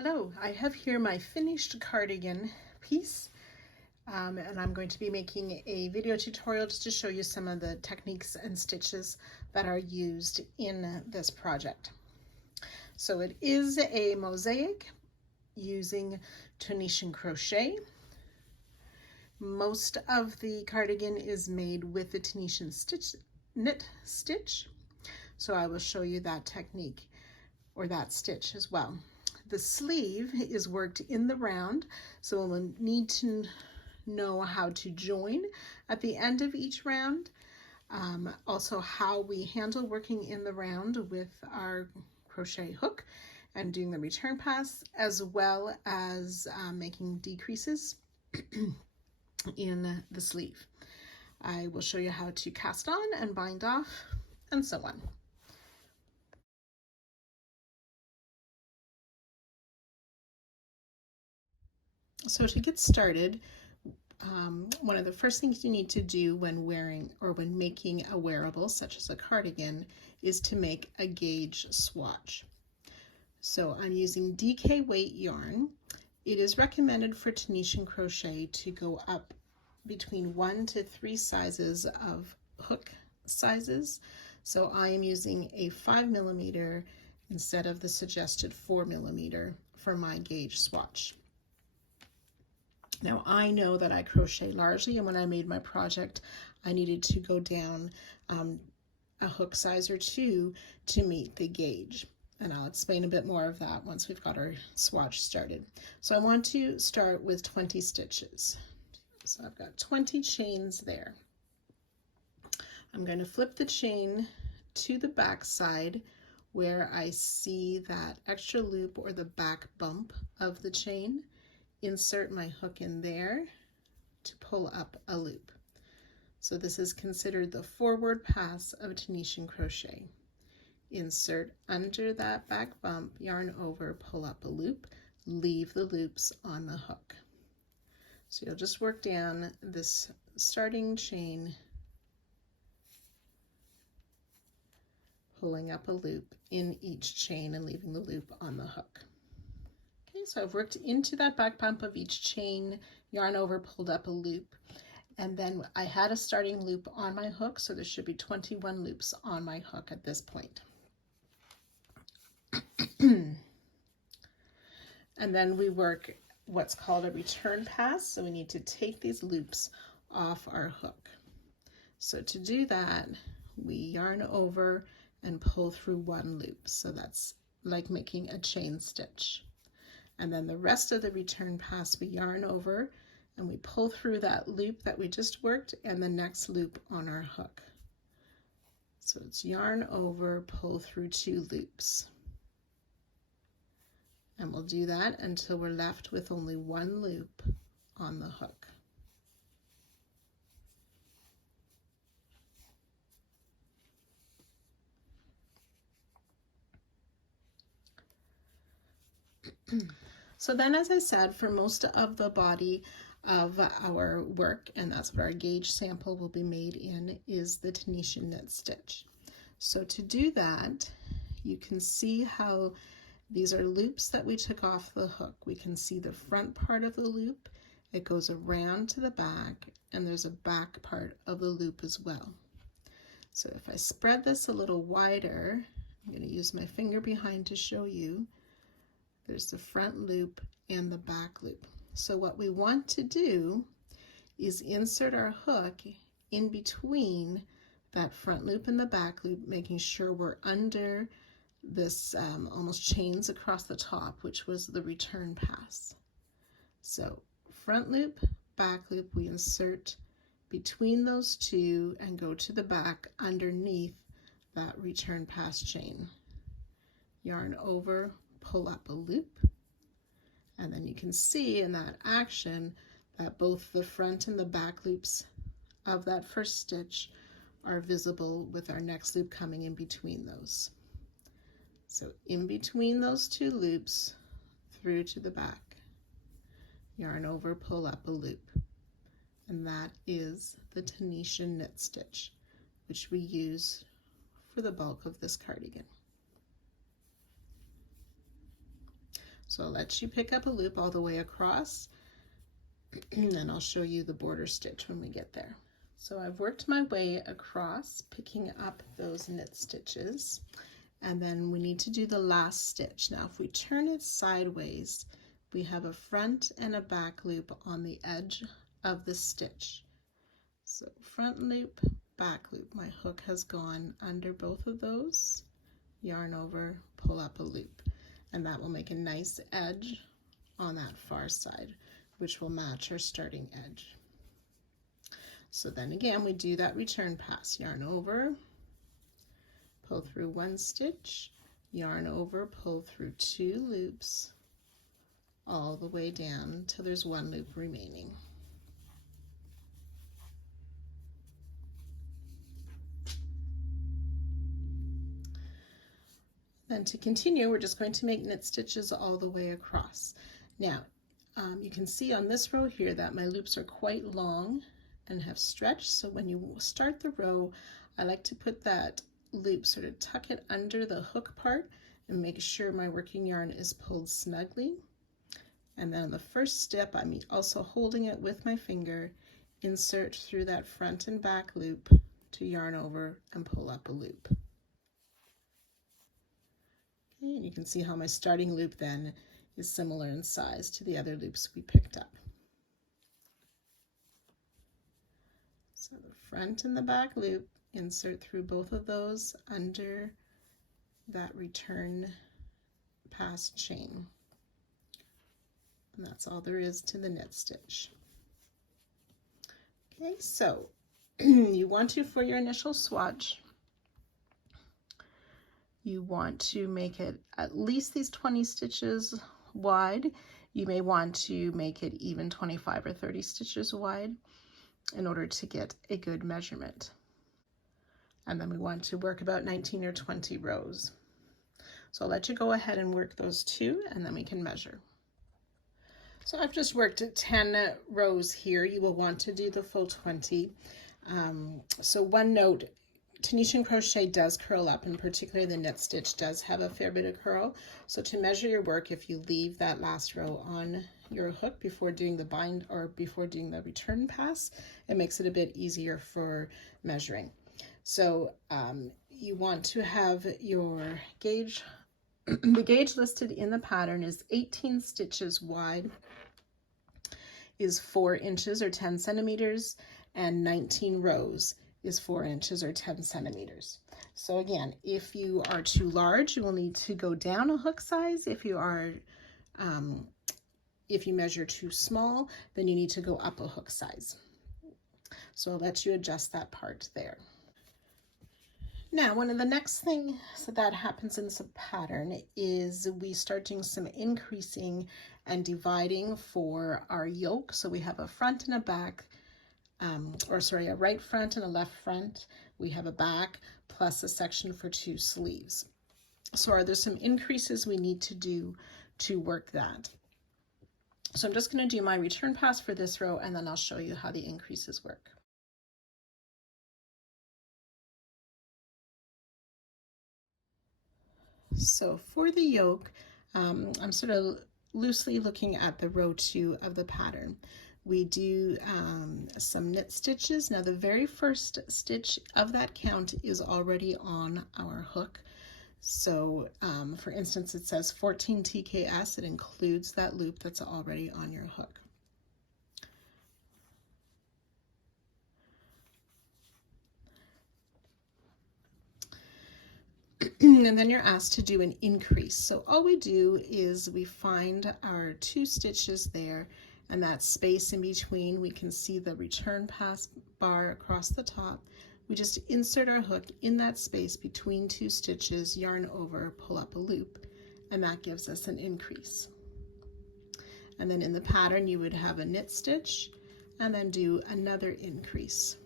Hello, I have here my finished cardigan piece and I'm going to be making a video tutorial just to show you some of the techniques and stitches that are used in this project. So it is a mosaic using Tunisian crochet. Most of the cardigan is made with the Tunisian knit stitch, so I will show you that technique or that stitch as well. The sleeve is worked in the round, so we'll need to know how to join at the end of each round. Also how we handle working in the round with our crochet hook and doing the return pass, as well as making decreases in the sleeve. I will show you how to cast on and bind off and so on. So to get started, one of the first things you need to do when wearing or when making a wearable such as a cardigan is to make a gauge swatch. So I'm using DK weight yarn. It is recommended for Tunisian crochet to go up between 1 to 3 sizes of hook sizes. So I am using a 5mm instead of the suggested 4mm for my gauge swatch. Now I know that I crochet largely, and when I made my project I needed to go down a hook size or 2 to meet the gauge, and I'll explain a bit more of that once we've got our swatch started. So I want to start with 20 stitches. So I've got 20 chains there. I'm going to flip the chain to the back side where I see that extra loop or the back bump of the chain. Insert my hook in there to pull up a loop. So this is considered the forward pass of Tunisian crochet. Insert under that back bump, yarn over, pull up a loop, leave the loops on the hook. So you'll just work down this starting chain, pulling up a loop in each chain and leaving the loop on the hook. So I've worked into that back bump of each chain, yarn over, pulled up a loop, and then I had a starting loop on my hook, so there should be 21 loops on my hook at this point. And then we work what's called a return pass, so we need to take these loops off our hook. So to do that, we yarn over and pull through one loop, so that's like making a chain stitch. And then the rest of the return pass we yarn over and we pull through that loop that we just worked and the next loop on our hook. So it's yarn over, pull through 2 loops. And we'll do that until we're left with only 1 loop on the hook. So then, as I said, for most of the body of our work, and that's what our gauge sample will be made in, is the Tunisian knit stitch. So to do that, you can see how these are loops that we took off the hook. We can see the front part of the loop, it goes around to the back, and there's a back part of the loop as well. So if I spread this a little wider, I'm going to use my finger behind to show you. There's the front loop and the back loop. So what we want to do is insert our hook in between that front loop and the back loop, making sure we're under this almost chains across the top, which was the return pass. So front loop, back loop, we insert between those two and go to the back underneath that return pass chain. Yarn over, pull up a loop, and then you can see in that action that both the front and the back loops of that first stitch are visible with our next loop coming in between those. So in between those 2 loops, through to the back, yarn over, pull up a loop, and that is the Tunisian knit stitch, which we use for the bulk of this cardigan. So I'll let you pick up a loop all the way across, and then I'll show you the border stitch when we get there. So I've worked my way across, picking up those knit stitches, and then we need to do the last stitch. Now if we turn it sideways, we have a front and a back loop on the edge of the stitch. So front loop, back loop. My hook has gone under both of those, yarn over, pull up a loop, and that will make a nice edge on that far side, which will match our starting edge. So then again, we do that return pass, yarn over, pull through one stitch, yarn over, pull through 2 loops, all the way down till there's 1 loop remaining. Then to continue, we're just going to make knit stitches all the way across. Now, you can see on this row here that my loops are quite long and have stretched, so when you start the row, I like to put that loop, sort of tuck it under the hook part and make sure my working yarn is pulled snugly. And then on the first step, I'm also holding it with my finger, insert through that front and back loop to yarn over and pull up a loop. Okay, and you can see how my starting loop then is similar in size to the other loops we picked up. So the front and the back loop, insert through both of those under that return pass chain. And that's all there is to the knit stitch. Okay, so you want to, for your initial swatch, you want to make it at least these 20 stitches wide. You may want to make it even 25 or 30 stitches wide in order to get a good measurement. And then we want to work about 19 or 20 rows. So I'll let you go ahead and work those 2, and then we can measure. So I've just worked 10 rows here. You will want to do the full 20. So one note, Tunisian crochet does curl up, and particularly the knit stitch does have a fair bit of curl. So to measure your work, if you leave that last row on your hook before doing the bind or before doing the return pass, it makes it a bit easier for measuring. So you want to have your gauge. The gauge listed in the pattern is 18 stitches wide, is 4 inches or 10 centimeters, and 19 rows is 4 inches or 10 centimeters. So again, if you are too large, you will need to go down a hook size. If you measure too small, then you need to go up a hook size. So I'll let you adjust that part there. Now, one of the next things that happens in this pattern is we start doing some increasing and dividing for our yoke. So we have a front and a back, a right front and a left front. We have a back plus a section for 2 sleeves. So are there some increases we need to do to work that? So I'm just going to do my return pass for this row, and then I'll show you how the increases work. So for the yoke, I'm sort of loosely looking at the row 2 of the pattern. We do some knit stitches. Now the very first stitch of that count is already on our hook. So for instance, it says 14 TKS. It includes that loop that's already on your hook. And then you're asked to do an increase. So all we do is we find our 2 stitches there, and that space in between, we can see the return pass bar across the top. We just insert our hook in that space between 2 stitches, yarn over, pull up a loop, and that gives us an increase. And then in the pattern, you would have a knit stitch and then do another increase.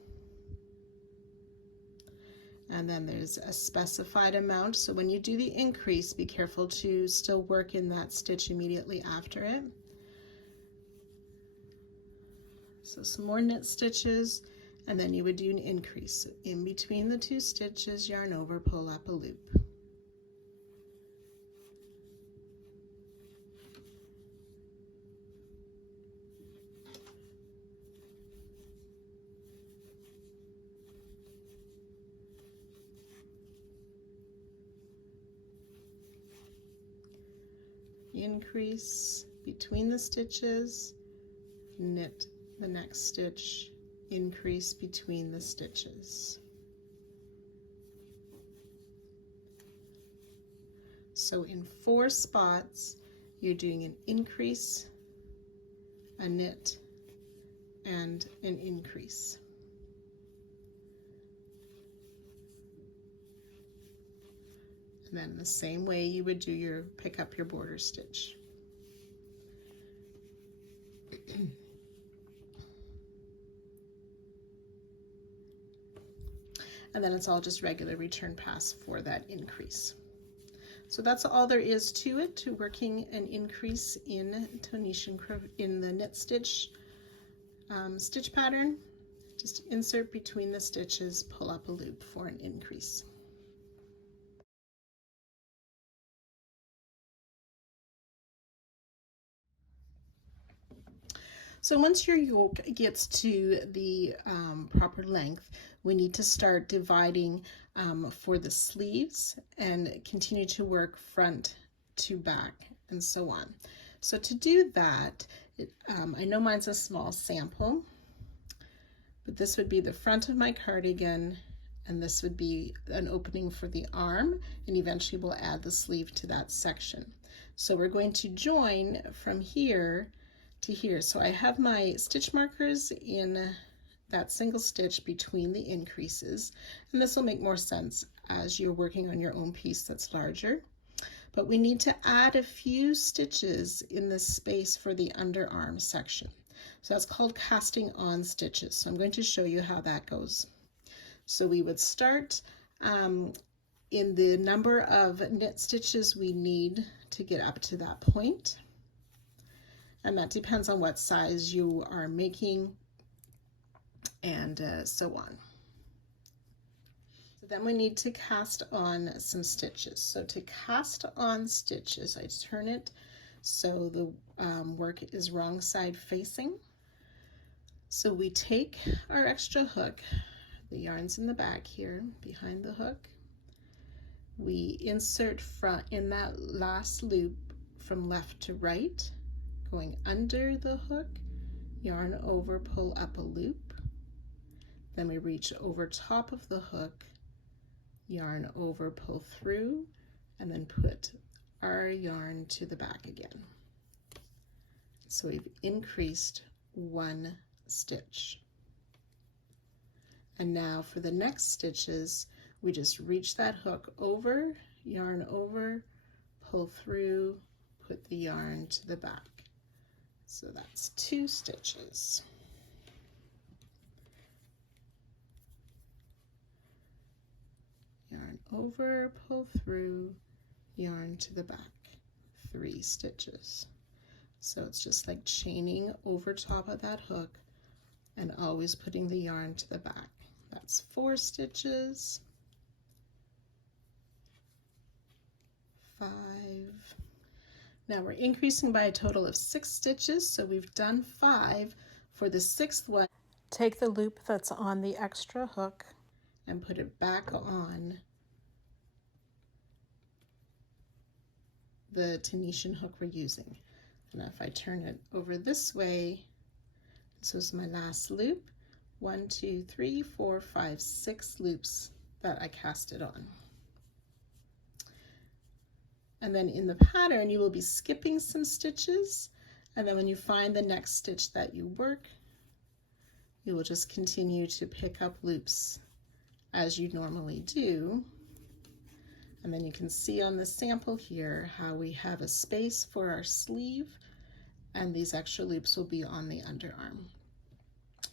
And then there's a specified amount. So when you do the increase, be careful to still work in that stitch immediately after it. So some more knit stitches, and then you would do an increase. So in between the 2 stitches, yarn over, pull up a loop. increase between the stitches, knit the next stitch, increase between the stitches. So in 4 spots, you're doing an increase, a knit, and an increase. And then the same way you would do your pick up your border stitch. And then it's all just regular return pass for that increase. So that's all there is to it, to working an increase in Tunisian in the knit stitch stitch pattern. Just insert between the stitches, pull up a loop for an increase. So once your yoke gets to the proper length, we need to start dividing for the sleeves and continue to work front to back and so on. So to do that, I know mine's a small sample, but this would be the front of my cardigan, and this would be an opening for the arm, and eventually we'll add the sleeve to that section. So we're going to join from here to here. So I have my stitch markers in that single stitch between the increases, and this will make more sense as you're working on your own piece that's larger. But we need to add a few stitches in this space for the underarm section. So that's called casting on stitches. So I'm going to show you how that goes. So we would start in the number of knit stitches we need to get up to that point. And that depends on what size you are making and so on. So then we need to cast on some stitches. So to cast on stitches, I turn it so the work is wrong side facing. So we take our extra hook, the yarn's in the back here behind the hook. We insert front in that last loop from left to right, going under the hook, yarn over, pull up a loop. Then we reach over top of the hook, yarn over, pull through, and then put our yarn to the back again. So we've increased 1 stitch. And now for the next stitches, we just reach that hook over, yarn over, pull through, put the yarn to the back. So that's 2 stitches. Yarn over, pull through, yarn to the back, 3 stitches. So it's just like chaining over top of that hook and always putting the yarn to the back. That's 4 stitches, 5. Now we're increasing by a total of 6 stitches, so we've done 5. For the 6th one, take the loop that's on the extra hook and put it back on the Tunisian hook we're using. And if I turn it over this way, this was my last loop. 1, 2, 3, 4, 5, 6 loops that I casted on. And then in the pattern, you will be skipping some stitches. And then when you find the next stitch that you work, you will just continue to pick up loops as you normally do. And then you can see on the sample here how we have a space for our sleeve, and these extra loops will be on the underarm.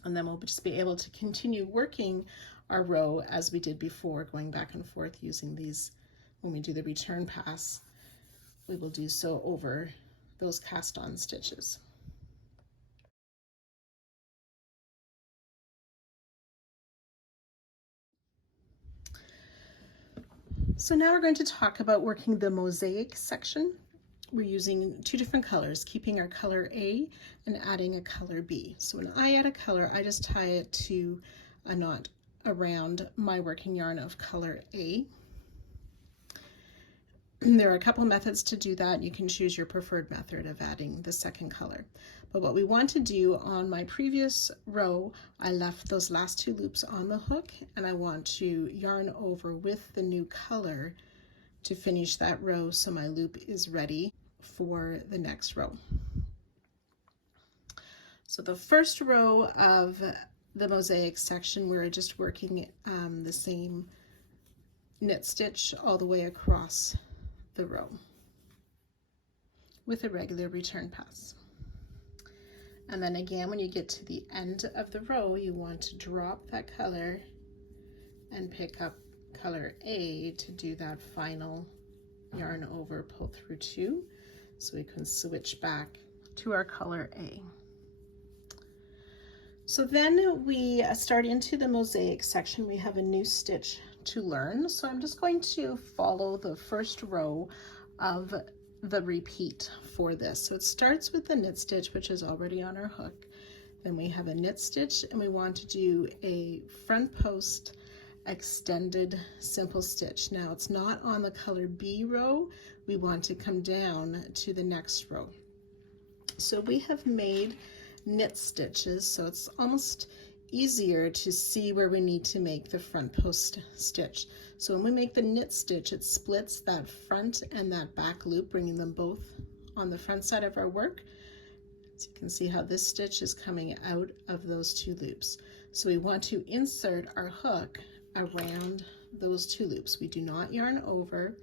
And then we'll just be able to continue working our row as we did before, going back and forth using these. When we do the return pass, we will do so over those cast on stitches. So now we're going to talk about working the mosaic section. We're using 2 different colors, keeping our color A and adding a color B. So when I add a color, I just tie it to a knot around my working yarn of color A. There are a couple methods to do that. You can choose your preferred method of adding the second color. But what we want to do on my previous row, I left those last 2 loops on the hook, and I want to yarn over with the new color to finish that row so my loop is ready for the next row. So the first row of the mosaic section, we're just working the same knit stitch all the way across the row with a regular return pass. And then again, when you get to the end of the row, you want to drop that color and pick up color A to do that final yarn over, pull through 2, so we can switch back to our color A. So then we start into the mosaic section. We have a new stitch to learn. So I'm just going to follow the first row of the repeat for this. So it starts with the knit stitch, which is already on our hook. Then we have a knit stitch, and we want to do a front post extended simple stitch. Now it's not on the color B row. We want to come down to the next row. So we have made knit stitches, so it's almost easier to see where we need to make the front post stitch. So when we make the knit stitch, it splits that front and that back loop, bringing them both on the front side of our work. So you can see how this stitch is coming out of those 2 loops. So we want to insert our hook around those 2 loops. We do not yarn over.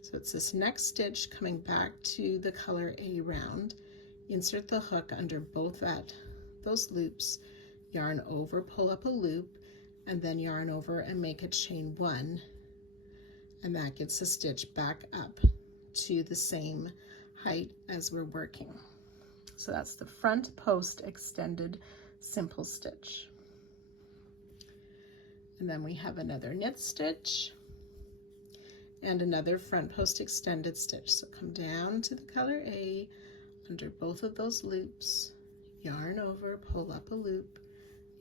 So it's this next stitch coming back to the color A round. Insert the hook under both those loops, yarn over, pull up a loop, and then yarn over and make a chain 1, and that gets the stitch back up to the same height as we're working. So that's the front post extended simple stitch. And then we have another knit stitch and another front post extended stitch. So come down to the color A, under both of those loops, yarn over, pull up a loop,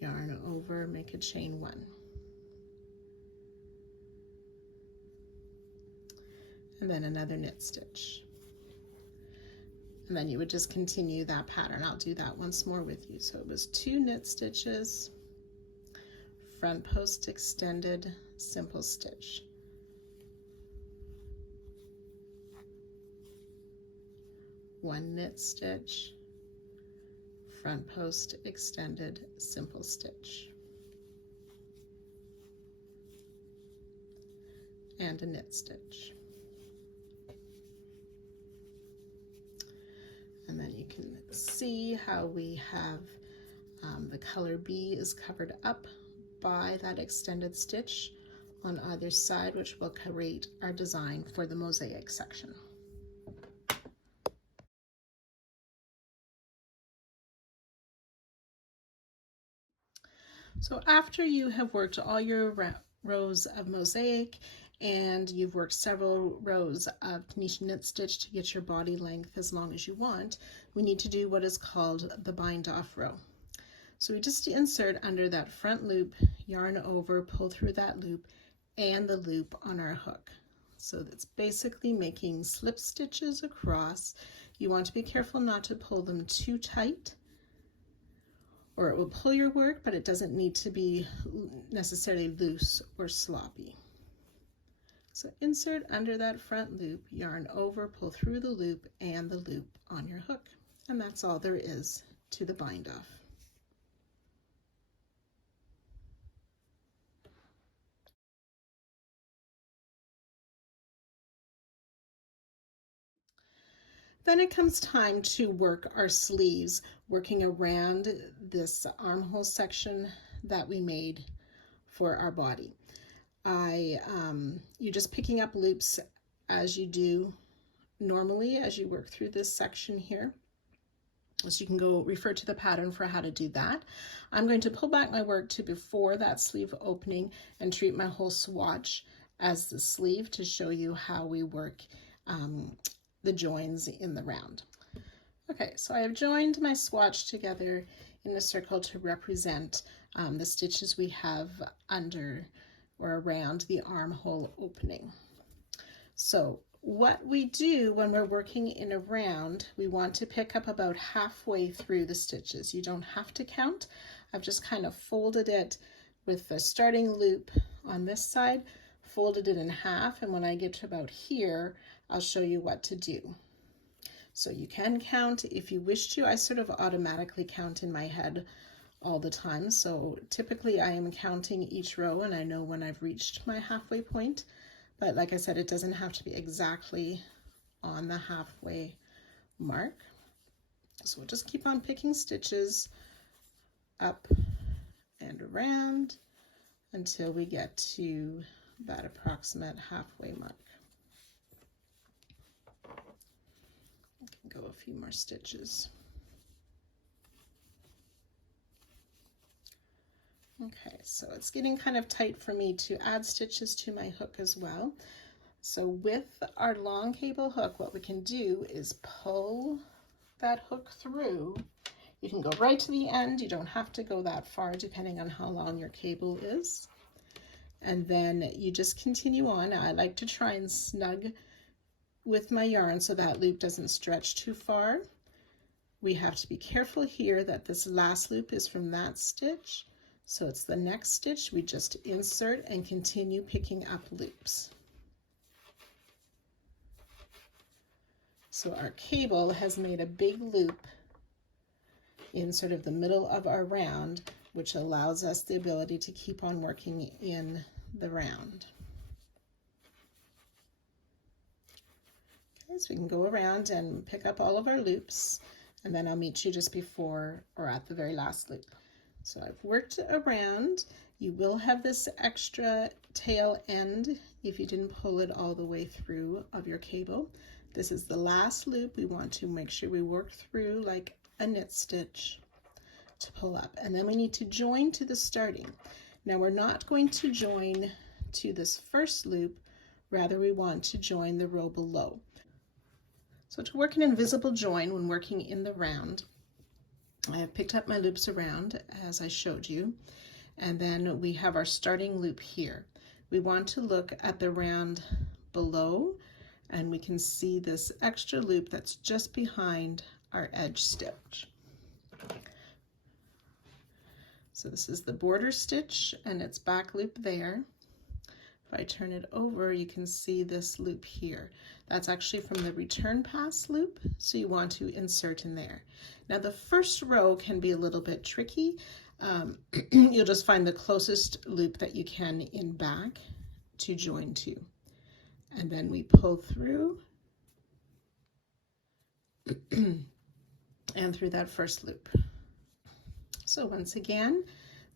yarn over, make a chain 1. And then another knit stitch. And then you would just continue that pattern. I'll do that once more with you. So it was 2 knit stitches, front post extended simple stitch. 1 knit stitch, front post extended simple stitch, and a knit stitch. And then you can see how we have the color B is covered up by that extended stitch on either side, which will create our design for the mosaic section. So after you have worked all your rows of mosaic and you've worked several rows of Tunisian knit stitch to get your body length as long as you want, we need to do what is called the bind off row. So we just insert under that front loop, yarn over, pull through that loop and the loop on our hook. So that's basically making slip stitches across. You want to be careful not to pull them too tight, or it will pull your work, but it doesn't need to be necessarily loose or sloppy. So insert under that front loop, yarn over, pull through the loop and the loop on your hook. And that's all there is to the bind off. Then it comes time to work our sleeves, working around this armhole section that we made for our body. You're just picking up loops as you do normally as you work through this section here. So you can go refer to the pattern for how to do that. I'm going to pull back my work to before that sleeve opening and treat my whole swatch as the sleeve to show you how we work the joins in the round. Okay, so I have joined my swatch together in a circle to represent the stitches we have under or around the armhole opening. So what we do when we're working in a round, we want to pick up about halfway through the stitches. You don't have to count. I've just kind of folded it with the starting loop on this side, folded it in half, and when I get to about here, I'll show you what to do. So you can count if you wish to. I sort of automatically count in my head all the time. So typically I am counting each row and I know when I've reached my halfway point. But like I said, it doesn't have to be exactly on the halfway mark. So we'll just keep on picking stitches up and around until we get to that approximate halfway mark. I can go a few more stitches. Okay, so it's getting kind of tight for me to add stitches to my hook as well. So with our long cable hook, what we can do is pull that hook through. You can go right to the end. You don't have to go that far depending on how long your cable is. And then you just continue on. I like to try and snug with my yarn so that loop doesn't stretch too far. We have to be careful here that this last loop is from that stitch. So it's the next stitch, we just insert and continue picking up loops. So our cable has made a big loop in sort of the middle of our round, which allows us the ability to keep on working in the round. Okay, so we can go around and pick up all of our loops, and then I'll meet you just before or at the very last loop. So I've worked around. You will have this extra tail end if you didn't pull it all the way through of your cable. This is the last loop. We want to make sure we work through like a knit stitch to pull up. And then we need to join to the starting. Now we're not going to join to this first loop, rather we want to join the row below. So to work an invisible join when working in the round, I have picked up my loops around as I showed you, and then we have our starting loop here. We want to look at the round below, and we can see this extra loop that's just behind our edge stitch. So this is the border stitch and its back loop there. If I turn it over, you can see this loop here. That's actually from the return pass loop, so you want to insert in there. Now the first row can be a little bit tricky. You'll just find the closest loop that you can in back to join to. And then we pull through and through that first loop. So once again,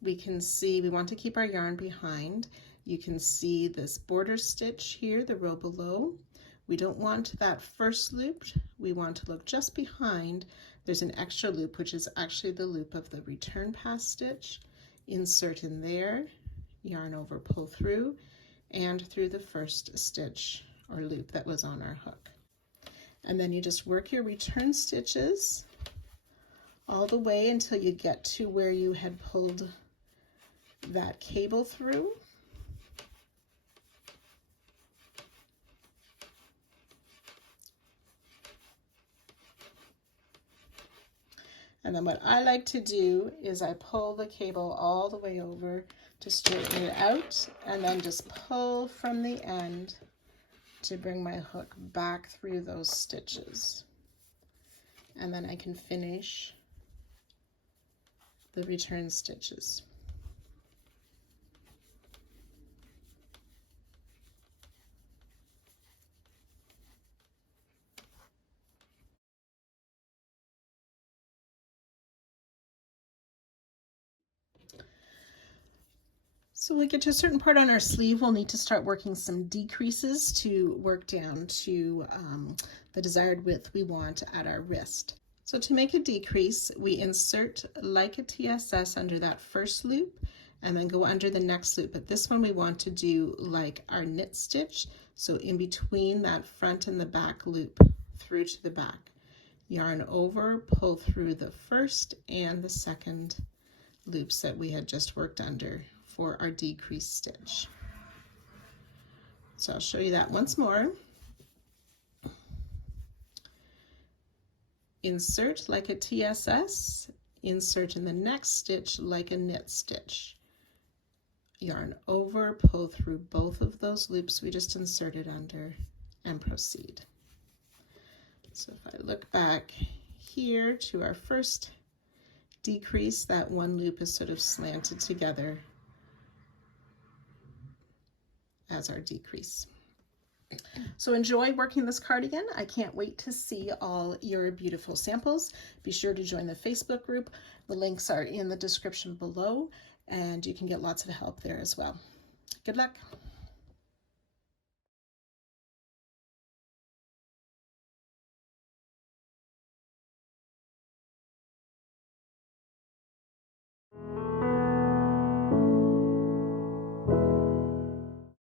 we can see we want to keep our yarn behind. You can see this border stitch here, the row below. We don't want that first loop. We want to look just behind. There's an extra loop, which is actually the loop of the return pass stitch. Insert in there, yarn over, pull through, and through the first stitch or loop that was on our hook. And then you just work your return stitches all the way until you get to where you had pulled that cable through. And then what I like to do is I pull the cable all the way over to straighten it out, and then just pull from the end to bring my hook back through those stitches. And then I can finish the return stitches. So when we get to a certain part on our sleeve, we'll need to start working some decreases to work down to the desired width we want at our wrist. So to make a decrease, we insert like a TSS under that first loop and then go under the next loop. But this one we want to do like our knit stitch. So in between that front and the back loop through to the back. Yarn over, pull through the first and the second loops that we had just worked under for our decrease stitch. So I'll show you that once more. insert like a TSS, insert in the next stitch like a knit stitch. Yarn over, pull through both of those loops we just inserted under, and proceed. So if I look back here to our first decrease, that one loop is sort of slanted together as our decrease. So enjoy working this cardigan. I can't wait to see all your beautiful samples. Be sure to join the Facebook group. The links are in the description below, and you can get lots of help there as well. Good luck.